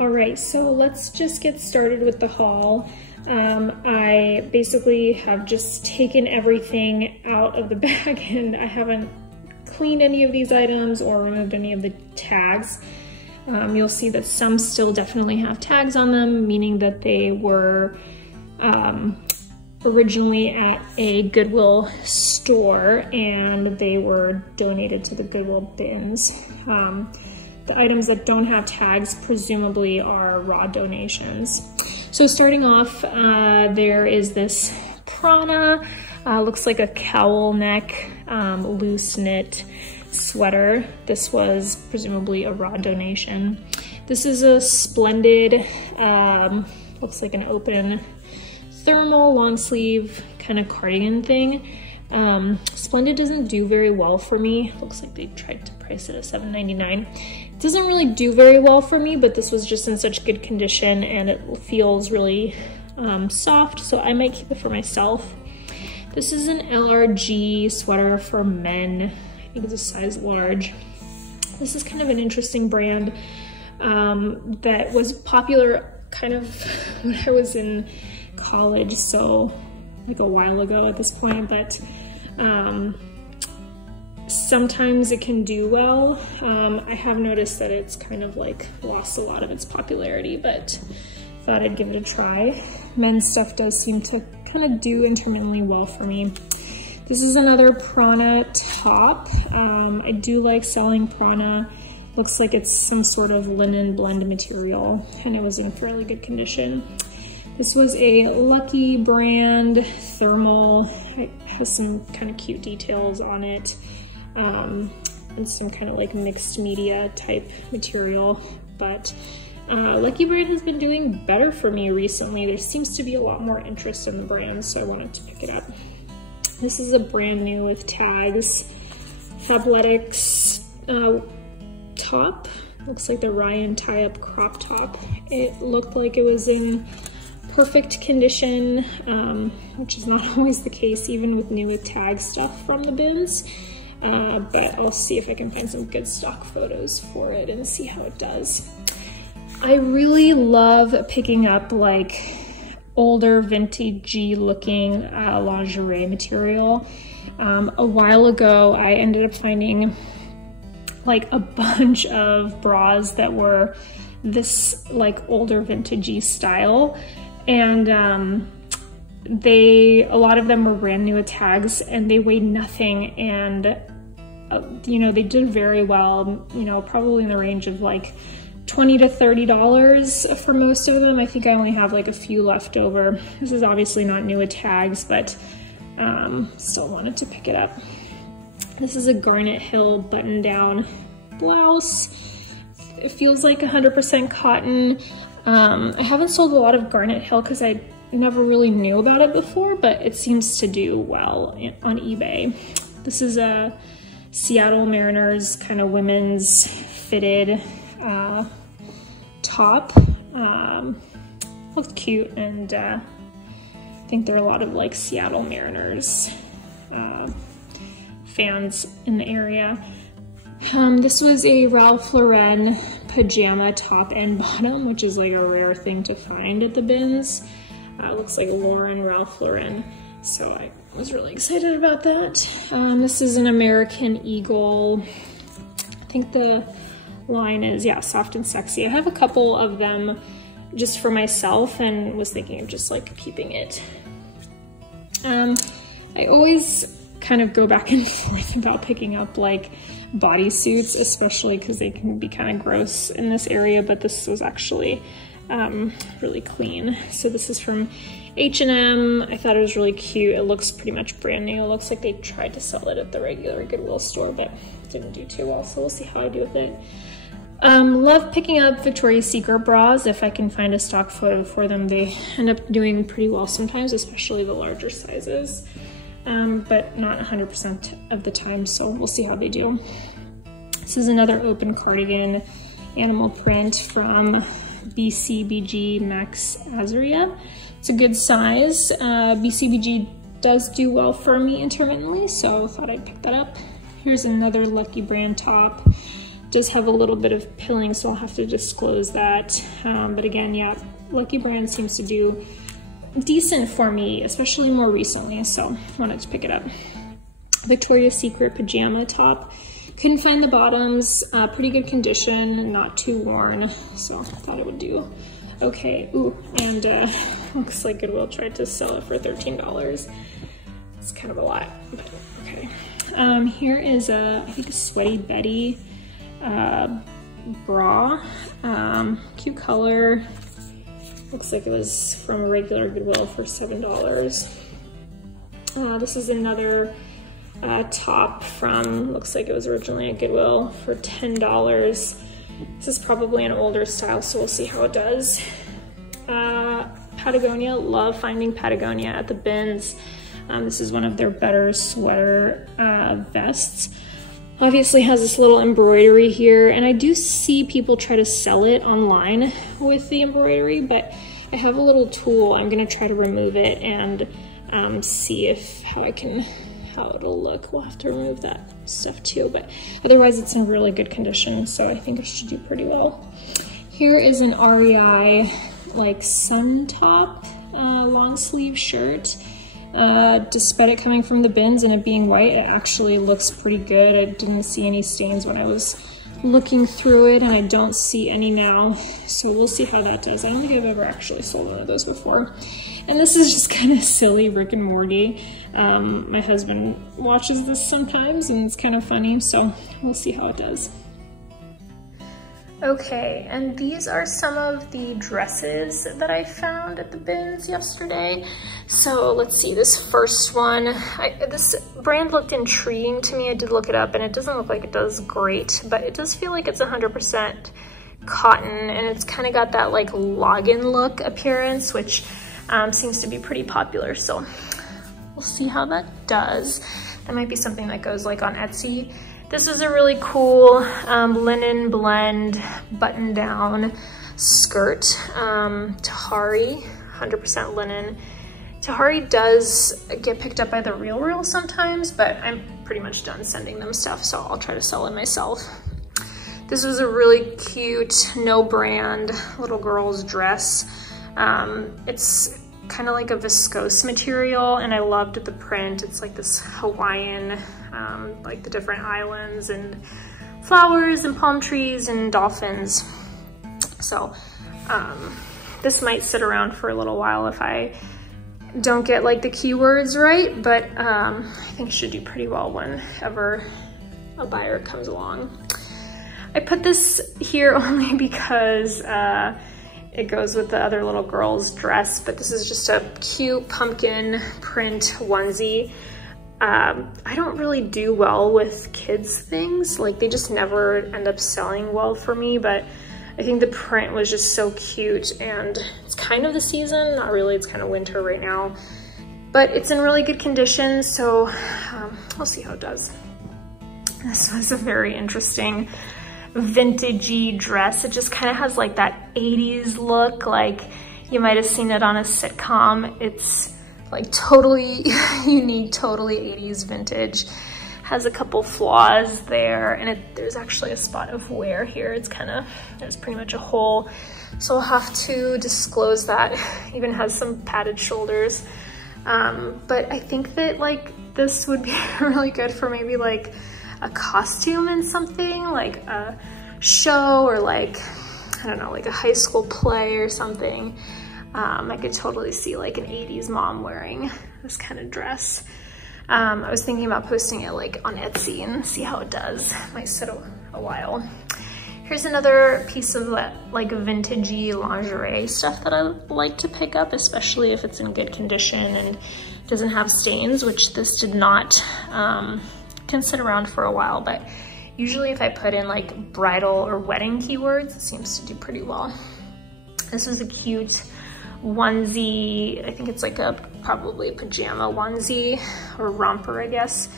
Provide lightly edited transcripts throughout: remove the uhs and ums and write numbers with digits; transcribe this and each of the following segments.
All right, so let's just get started with the haul. I basically have just taken everything out of the bag and I haven't cleaned any of these items or removed any of the tags. You'll see that some still definitely have tags on them, meaning that they were originally at a Goodwill store and they were donated to the Goodwill bins. The items that don't have tags presumably are raw donations. So starting off, there is this Prana, looks like a cowl neck, loose knit sweater. This was presumably a raw donation. This is a splendid, looks like an open thermal long sleeve kind of cardigan thing. Splendid doesn't do very well for me. Looks like they tried to price it at $7.99. It doesn't really do very well for me, but this was just in such good condition and it feels really soft, so I might keep it for myself. This is an LRG sweater for men. I think it's a size large. This is kind of an interesting brand that was popular kind of when I was in college, so like a while ago at this point, but sometimes it can do well. I have noticed that it's kind of like lost a lot of its popularity, but thought I'd give it a try. Men's stuff does seem to kind of do intermittently well for me. This is another Prana top. I do like selling Prana. Looks like it's some sort of linen blend material and it was in fairly good condition. This was a Lucky brand thermal. It has some kind of cute details on it and some kind of like mixed media type material. But Lucky brand has been doing better for me recently. There seems to be a lot more interest in the brand, so I wanted to pick it up. This is a brand new with tags, Fabletics top. Looks like the Ryan tie-up crop top. It looked like it was in perfect condition, which is not always the case even with new with tag stuff from the bins, but I'll see if I can find some good stock photos for it and see how it does. I really love picking up like older vintagey looking lingerie material. A while ago I ended up finding like a bunch of bras that were this like older vintagey style, and a lot of them were brand new with tags and they weighed nothing, and you know, they did very well, you know, probably in the range of like $20 to $30 for most of them. I think I only have like a few left over. This is obviously not new with tags, but still wanted to pick it up. This is a Garnet Hill button down blouse. It feels like 100% cotton. I haven't sold a lot of Garnet Hill because I never really knew about it before, but it seems to do well on eBay. This is a Seattle Mariners kind of women's fitted top. Looks cute, and I think there are a lot of like Seattle Mariners fans in the area. This was a Ralph Lauren pajama top and bottom, which is like a rare thing to find at the bins. It looks like Ralph Lauren, so I was really excited about that. This is an American Eagle. I think the line is, yeah, soft and sexy. I have a couple of them just for myself and was thinking of just like keeping it. I always kind of go back and forth about picking up like bodysuits, especially because they can be kind of gross in this area, but this was actually really clean. So this is from H&M. I thought it was really cute. It looks pretty much brand new. It looks like they tried to sell it at the regular Goodwill store, but didn't do too well, so we'll see how I do with it. Love picking up Victoria's Secret bras. If I can find a stock photo for them, they end up doing pretty well sometimes, especially the larger sizes, but not 100% of the time, so we'll see how they do. This is another open cardigan, animal print from BCBG Max Azaria. It's a good size. BCBG does do well for me intermittently, so I thought I'd pick that up. Here's another Lucky brand top. does have a little bit of pilling, so I'll have to disclose that. But again, yeah, Lucky Brand seems to do decent for me, especially more recently, so wanted to pick it up. Victoria's Secret pajama top. Couldn't find the bottoms, pretty good condition, not too worn, so thought it would do okay. Ooh, and looks like Goodwill tried to sell it for $13. It's kind of a lot, but okay. Here is I think a Sweaty Betty bra, cute color. Looks like it was from a regular Goodwill for $7. This is another top from, looks like it was originally at Goodwill for $10. This is probably an older style, so we'll see how it does. Patagonia, love finding Patagonia at the bins. This is one of their better sweater vests. Obviously has this little embroidery here, and I do see people try to sell it online with the embroidery, but I have a little tool. I'm gonna try to remove it and see how it'll look. We'll have to remove that stuff too, but otherwise it's in really good condition, so I think it should do pretty well. Here is an REI like sun top long sleeve shirt. Despite it coming from the bins and it being white, it actually looks pretty good. I didn't see any stains when I was looking through it, and I don't see any now, so we'll see how that does. I don't think I've ever actually sold one of those before. And this is just kind of silly Rick and Morty. My husband watches this sometimes and it's kind of funny, so we'll see how it does. Okay, and these are some of the dresses that I found at the bins yesterday. So let's see, this first one, this brand looked intriguing to me. I did look it up and it doesn't look like it does great, but it does feel like it's 100% cotton, and it's kind of got that like login look appearance, which seems to be pretty popular. So we'll see how that does. That might be something that goes like on Etsy. This is a really cool linen blend button down skirt, Tahari, 100% linen. Tahari does get picked up by The RealReal sometimes, but I'm pretty much done sending them stuff, so I'll try to sell it myself. This was a really cute, no brand little girl's dress. It's kind of like a viscose material, and I loved the print. It's like this Hawaiian, like the different islands and flowers and palm trees and dolphins. So this might sit around for a little while if I don't get like the keywords right, but I think it should do pretty well whenever a buyer comes along. I put this here only because it goes with the other little girl's dress, but this is just a cute pumpkin print onesie. I don't really do well with kids things, like they just never end up selling well for me, but I think the print was just so cute, and it's kind of the season, not really, it's kind of winter right now, but it's in really good condition, so we'll see how it does. This was a very interesting vintagey dress. It just kind of has like that 80s look, like you might have seen it on a sitcom. It's like totally unique, totally 80s vintage. Has a couple flaws there, and there's actually a spot of wear here. It's kind of, there's pretty much a hole, so I'll have to disclose that. Even has some padded shoulders, but I think that like this would be really good for maybe like a costume in something, like a show, or like, I don't know, like a high school play or something. I could totally see like an 80s mom wearing this kind of dress. I was thinking about posting it like on Etsy and see how it does. Might sit a while. Here's another piece of that like vintagey lingerie stuff that I like to pick up, especially if it's in good condition and doesn't have stains, which this did not. Can sit around for a while, but usually if I put in like bridal or wedding keywords, it seems to do pretty well. This is a cute onesie. I think it's like probably a pajama onesie or romper, I guess,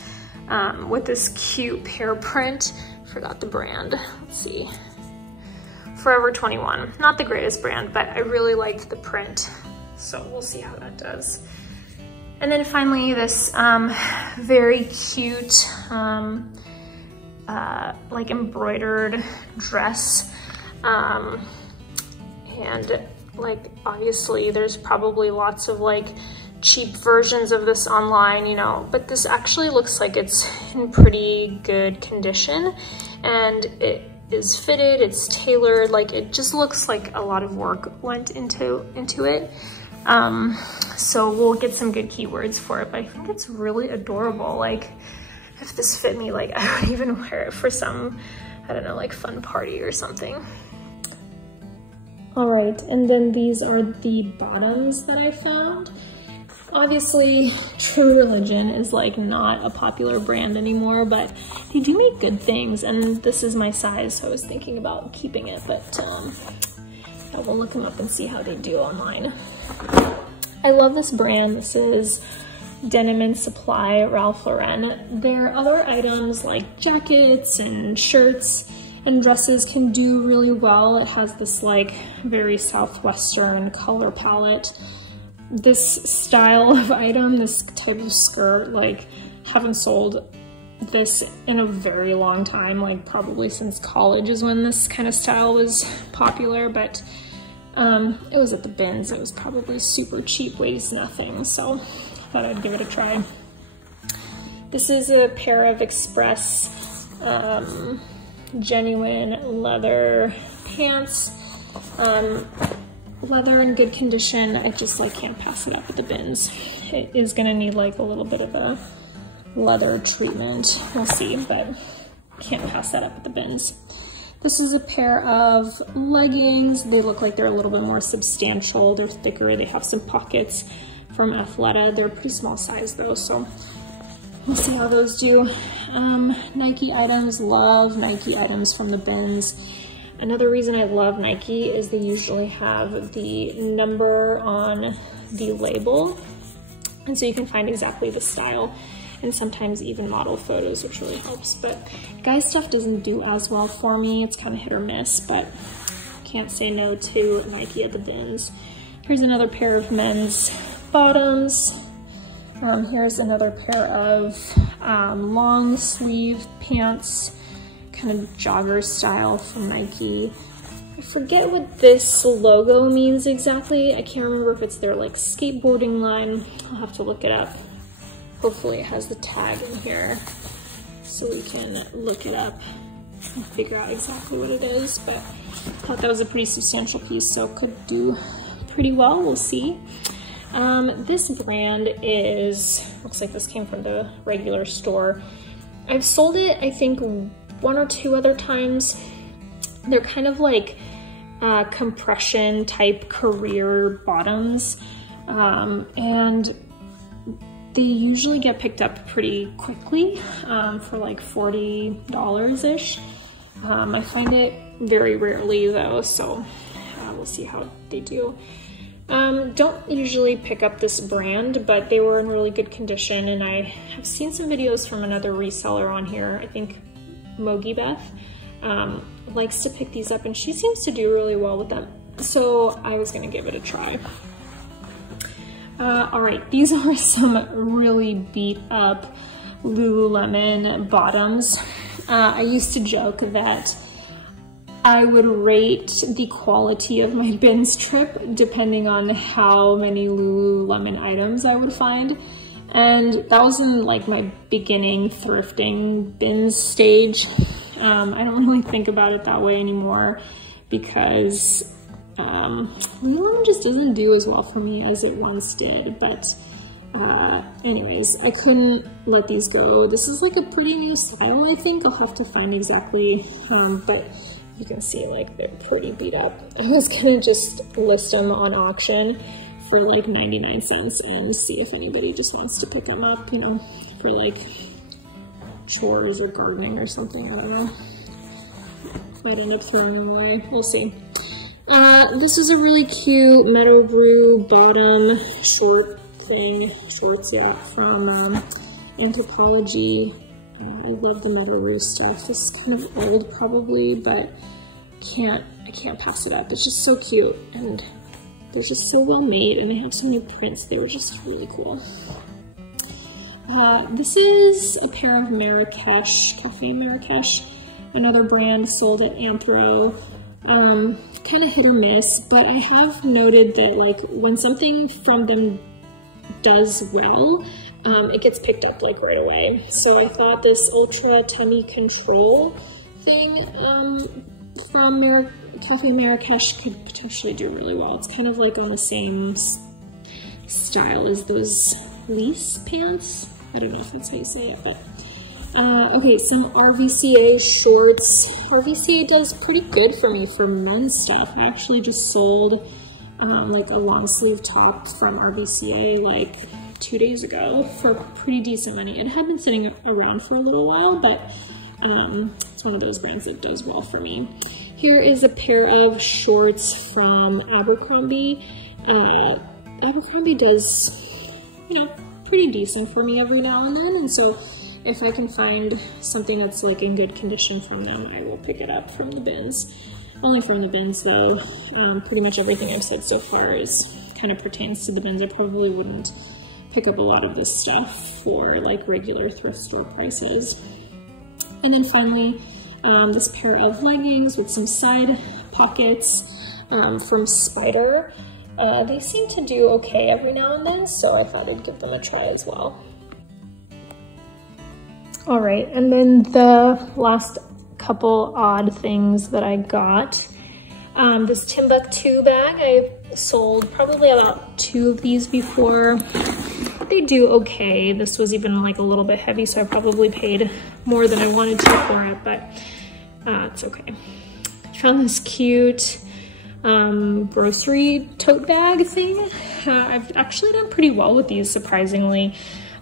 with this cute pear print. Forgot the brand. Let's see. Forever 21. Not the greatest brand, but I really liked the print, so we'll see how that does. And then finally, this very cute like embroidered dress. And like, obviously there's probably lots of like cheap versions of this online, you know, but this actually looks like it's in pretty good condition, and it is fitted, it's tailored, like it just looks like a lot of work went into it. So we'll get some good keywords for it, but I think it's really adorable. Like, if this fit me, like I would even wear it for some, I don't know, like fun party or something. All right, and then these are the bottoms that I found. Obviously, True Religion is like not a popular brand anymore, but they do make good things, and this is my size, so I was thinking about keeping it, but yeah, we'll look them up and see how they do online. I love this brand. This is Denim & Supply, Ralph Lauren. Their other items like jackets and shirts and dresses can do really well. It has this like very Southwestern color palette. This style of item, this type of skirt, like haven't sold this in a very long time, like probably since college is when this kind of style was popular, but it was at the bins. It was probably super cheap, weighs nothing, so I thought I'd give it a try. This is a pair of Express genuine leather pants. Leather in good condition. I just like can't pass it up at the bins. It is gonna need like a little bit of a leather treatment. We'll see, but can't pass that up at the bins. This is a pair of leggings. They look like they're a little bit more substantial. They're thicker. They have some pockets from Athleta. They're a pretty small size though, so we'll see how those do. Nike items, love Nike items from the bins. Another reason I love Nike is they usually have the number on the label, and so you can find exactly the style and sometimes even model photos, which really helps. But guys stuff doesn't do as well for me. It's kind of hit or miss, but can't say no to Nike at the bins. Here's another pair of men's bottoms. Here's another pair of long sleeve pants, kind of jogger style from Nike. I forget what this logo means exactly. I can't remember if it's their like skateboarding line. I'll have to look it up. Hopefully it has the tag in here so we can look it up and figure out exactly what it is, but I thought that was a pretty substantial piece, so it could do pretty well. We'll see. This brand looks like this came from the regular store. I've sold it, I think, one or two other times. They're kind of like compression type career bottoms, and they usually get picked up pretty quickly for like $40-ish. I find it very rarely though, so we'll see how they do. Don't usually pick up this brand, but they were in really good condition, and I have seen some videos from another reseller on here. I think Mogi Beth likes to pick these up, and she seems to do really well with them, so I was gonna give it a try. All right, these are some really beat up Lululemon bottoms. I used to joke that I would rate the quality of my bins trip depending on how many Lululemon items I would find. And that was in like my beginning thrifting bins stage. I don't really think about it that way anymore because Lululemon just doesn't do as well for me as it once did. But anyways, I couldn't let these go. This is like a pretty new style, I think. I'll have to find exactly, but you can see like they're pretty beat up. I was gonna just list them on auction for like 99 cents and see if anybody just wants to pick them up, you know, for like chores or gardening or something, I don't know. Might end up throwing them away, we'll see. This is a really cute Meadow Brew bottom shorts, yeah, from Anthropologie. I love the Meadow Brew stuff. This is kind of old probably, but I can't pass it up. It's just so cute, and they're just so well made, and they have so many prints. They were just really cool. This is a pair of Marrakesh, Cafe Marrakesh, another brand sold at Anthro. Kind of hit or miss, but I have noted that like when something from them does well, it gets picked up like right away. So I thought this Ultra Tummy Control thing from Cafe Marrakesh could potentially do really well. It's kind of like on the same style as those fleece pants. I don't know if that's how you say it, but okay, some RVCA shorts. RVCA does pretty good for me for men's stuff. I actually just sold like a long sleeve top from RVCA like 2 days ago for pretty decent money. It had been sitting around for a little while, but it's one of those brands that does well for me. Here is a pair of shorts from Abercrombie. Abercrombie does, you know, pretty decent for me every now and then, and so if I can find something that's like in good condition from them, I will pick it up from the bins. Only from the bins though. Pretty much everything I've said so far is kind of pertains to the bins. I probably wouldn't pick up a lot of this stuff for like regular thrift store prices. And then finally, this pair of leggings with some side pockets from Spider. They seem to do okay every now and then, so I thought I'd give them a try as well. All right, and then the last couple odd things that I got. This Timbuktu bag, I've sold probably about 2 of these before. They do okay. This was even like a little bit heavy, so I probably paid more than I wanted to for it, but it's okay. I found this cute grocery tote bag thing. I've actually done pretty well with these, surprisingly.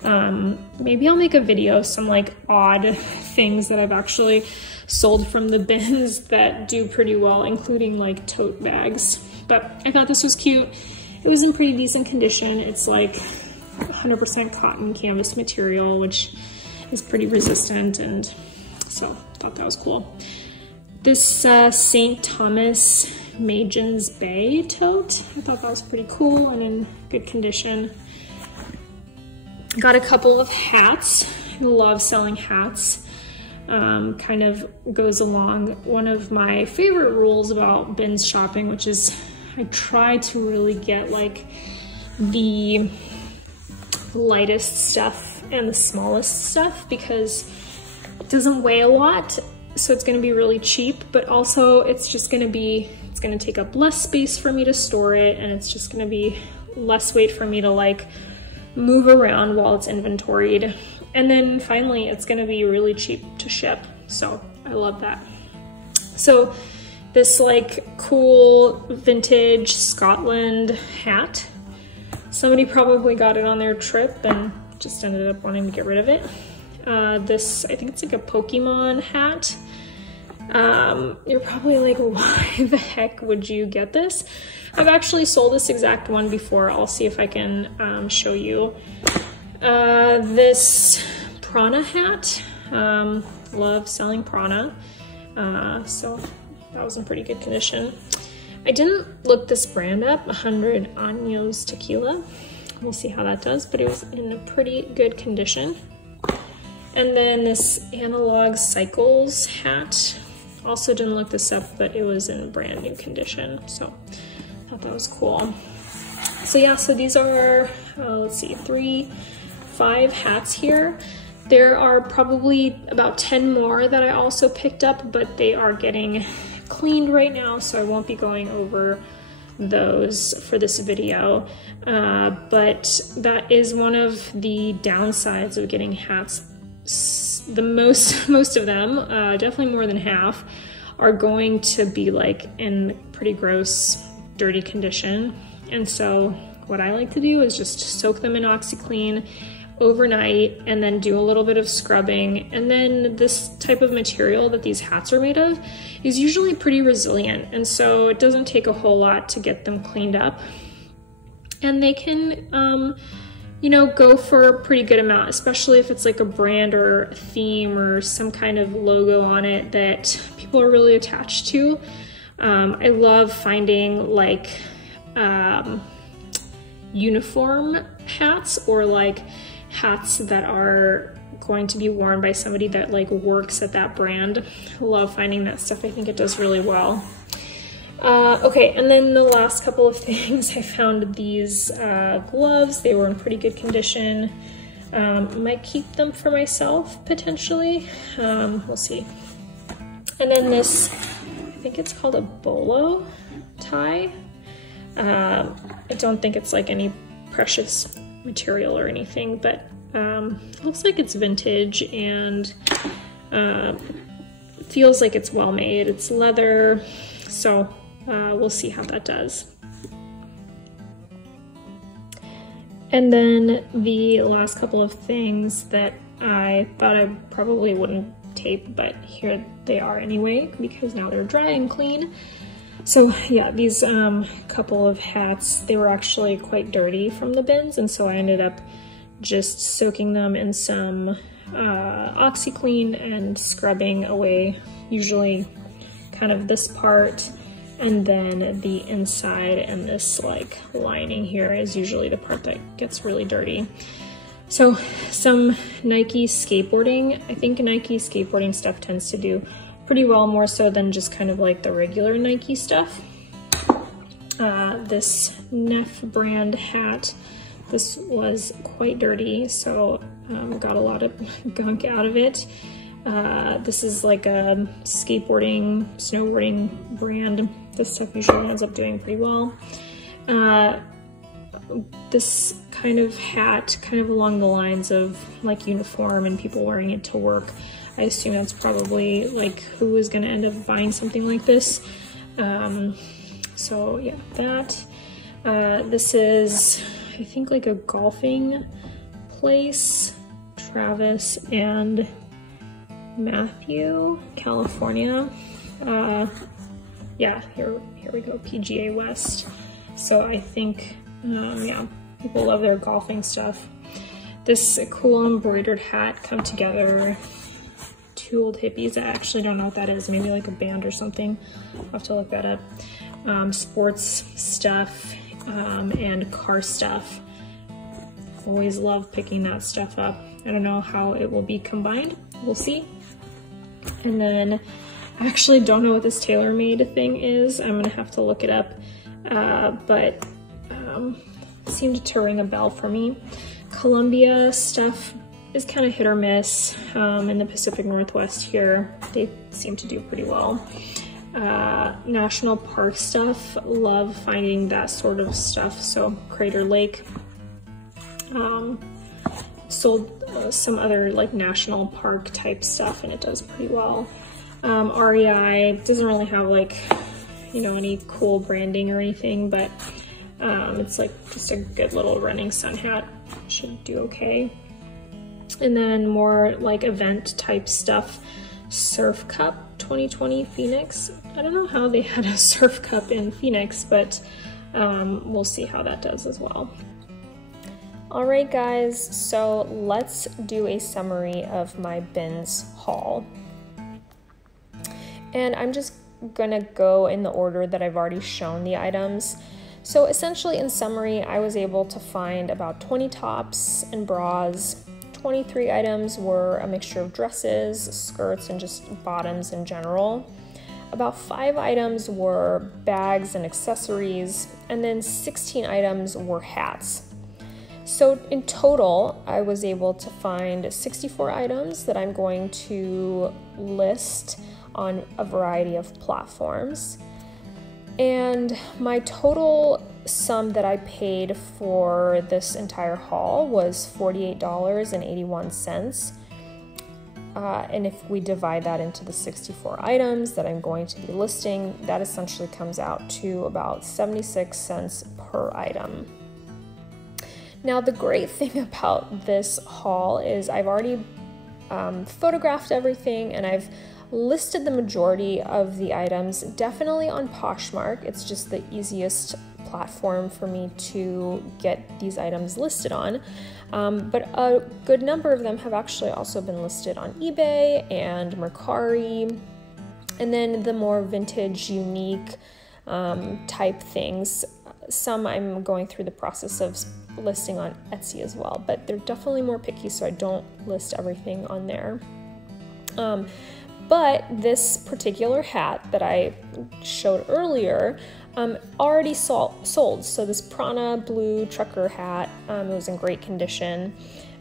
Maybe I'll make a video, some like odd things that I've actually sold from the bins that do pretty well, including like tote bags. But I thought this was cute. It was in pretty decent condition. It's like 100% cotton canvas material, which is pretty resistant, and so I thought that was cool. This St. Thomas Magens Bay tote, I thought that was pretty cool and in good condition. Got a couple of hats. I love selling hats. Kind of goes along one of my favorite rules about bins shopping, which is I try to really get like the lightest stuff and the smallest stuff because it doesn't weigh a lot, so it's going to be really cheap, but also it's going to take up less space for me to store it, and it's just going to be less weight for me to like move around while it's inventoried. And then finally, it's going to be really cheap to ship, so I love that. So this like cool vintage Scotland hat, somebody probably got it on their trip and just ended up wanting to get rid of it. This, I think it's like a Pokemon hat. You're probably like, why the heck would you get this? I've actually sold this exact one before. I'll see if I can show you. This Prana hat. Love selling Prana. So that was in pretty good condition. I didn't look this brand up, 100 Años Tequila. We'll see how that does, but it was in a pretty good condition. And then this Analog Cycles hat. Also didn't look this up, but it was in brand new condition, so I thought that was cool. So yeah, so these are, let's see, 5 hats here. There are probably about 10 more that I also picked up, but they are getting cleaned right now, so I won't be going over those for this video. But that is one of the downsides of getting hats. Most of them, definitely more than half, are going to be like in pretty gross, dirty condition. And so what I like to do is just soak them in OxiClean overnight and then do a little bit of scrubbing. And then this type of material that these hats are made of is usually pretty resilient. And so it doesn't take a whole lot to get them cleaned up. And they can, you know, go for a pretty good amount, especially if it's like a brand or a theme or some kind of logo on it that people are really attached to. I love finding like uniform hats or like hats that are going to be worn by somebody that like works at that brand. I love finding that stuff. I think it does really well. Okay, and then the last couple of things, I found these gloves. They were in pretty good condition. Might keep them for myself, potentially. We'll see. And then this, I think it's called a bolo tie. I don't think it's like any precious material or anything, but it looks like it's vintage and feels like it's well made. It's leather, so we'll see how that does. And then the last couple of things that I thought I probably wouldn't tape, but here they are anyway, because now they're dry and clean. So yeah, these couple of hats, they were actually quite dirty from the bins, and so I ended up just soaking them in some OxyClean and scrubbing away, usually kind of this part, and then the inside, and this like lining here is usually the part that gets really dirty. So some Nike skateboarding. I think Nike skateboarding stuff tends to do pretty well, more so than just kind of like the regular Nike stuff. This Neff brand hat, this was quite dirty, so got a lot of gunk out of it. This is like a skateboarding, snowboarding brand. This stuff usually ends up doing pretty well. This kind of hat, kind of along the lines of like uniform and people wearing it to work. I assume that's probably like who is going to end up buying something like this. So yeah, that. This is, I think, like a golfing place. Travis and Matthew, California. Yeah, here we go, PGA West. So I think, yeah, people love their golfing stuff. This cool embroidered hat, Come Together. Two old hippies. I actually don't know what that is. Maybe like a band or something. I'll have to look that up. Sports stuff and car stuff. Always love picking that stuff up. I don't know how it will be combined. We'll see. And then I actually don't know what this TaylorMade thing is. I'm gonna have to look it up, but it seemed to ring a bell for me. Columbia stuff is kind of hit or miss. In the Pacific Northwest here, they seem to do pretty well. National park stuff, love finding that sort of stuff. So Crater Lake sold some other like national park type stuff, and it does pretty well. REI doesn't really have like, you know, any cool branding or anything, but it's like just a good little running sun hat. Should do okay. And then more like event type stuff. Surf Cup 2020 Phoenix. I don't know how they had a Surf Cup in Phoenix, but we'll see how that does as well. All right, guys, so let's do a summary of my bins haul. And I'm just gonna go in the order that I've already shown the items. So essentially, in summary, I was able to find about 20 tops and bras. 23 items were a mixture of dresses, skirts, and just bottoms in general. About 5 items were bags and accessories, and then 16 items were hats. So in total, I was able to find 64 items that I'm going to list on a variety of platforms. And my total sum that I paid for this entire haul was $48.81. And if we divide that into the 64 items that I'm going to be listing, that essentially comes out to about 76 cents per item. Now, the great thing about this haul is I've already photographed everything, and I've listed the majority of the items, definitely on Poshmark. It's just the easiest platform for me to get these items listed on. But a good number of them have actually also been listed on eBay and Mercari. And then the more vintage, unique type things, some I'm going through the process of listing on Etsy as well, but they're definitely more picky, so I don't list everything on there. But this particular hat that I showed earlier already sold. So this Prana blue trucker hat, it was in great condition,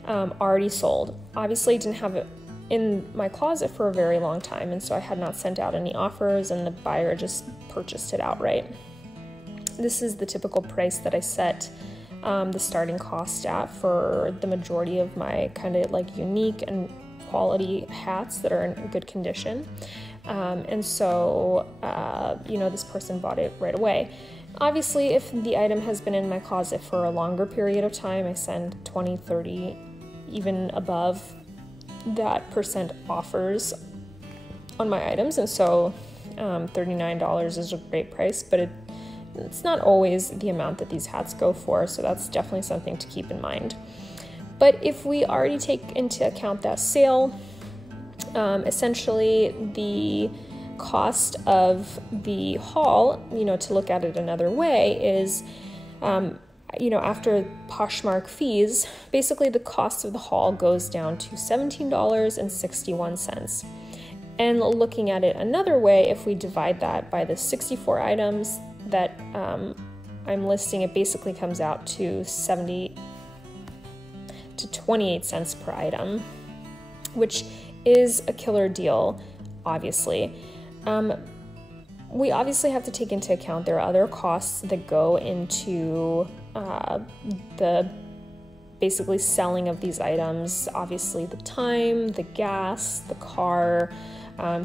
already sold. Obviously didn't have it in my closet for a very long time, and so I had not sent out any offers, and the buyer just purchased it outright. This is the typical price that I set the starting cost at for the majority of my kind of like unique and quality hats that are in good condition. And so, this person bought it right away. Obviously, if the item has been in my closet for a longer period of time, I send 20, 30, even above that percent offers on my items. And so $39 is a great price, but it's not always the amount that these hats go for. So that's definitely something to keep in mind. But if we already take into account that sale, essentially the cost of the haul, to look at it another way, is, after Poshmark fees, basically the cost of the haul goes down to $17.61. And looking at it another way, if we divide that by the 64 items that I'm listing, it basically comes out to 28 cents per item, which is a killer deal, obviously. We obviously have to take into account there are other costs that go into the basically selling of these items. Obviously the time, the gas, the car,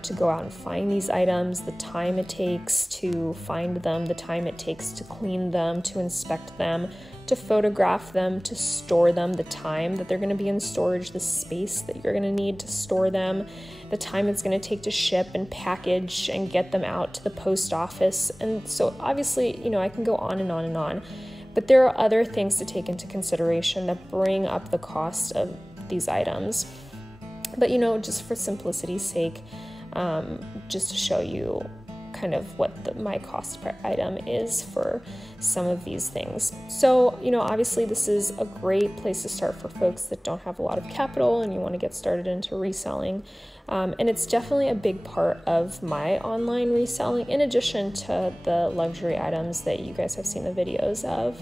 to go out and find these items, the time it takes to find them, the time it takes to clean them, to inspect them, to photograph them, to store them, the time that they're going to be in storage, the space that you're going to need to store them, the time it's going to take to ship and package and get them out to the post office. And so obviously, I can go on and on and on, but there are other things to take into consideration that bring up the cost of these items. But, just for simplicity's sake, just to show you kind of what my cost per item is for some of these things. So, obviously this is a great place to start for folks that don't have a lot of capital and you want to get started into reselling. And it's definitely a big part of my online reselling, in addition to the luxury items that you guys have seen the videos of.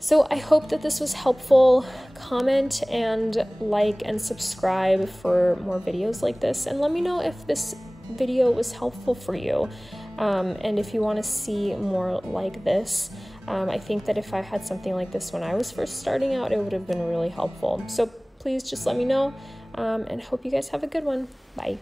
So I hope that this was helpful. Comment and like and subscribe for more videos like this, and let me know if this video was helpful for you, and if you want to see more like this. I think that if I had something like this when I was first starting out, it would have been really helpful. So please just let me know, and hope you guys have a good one. Bye.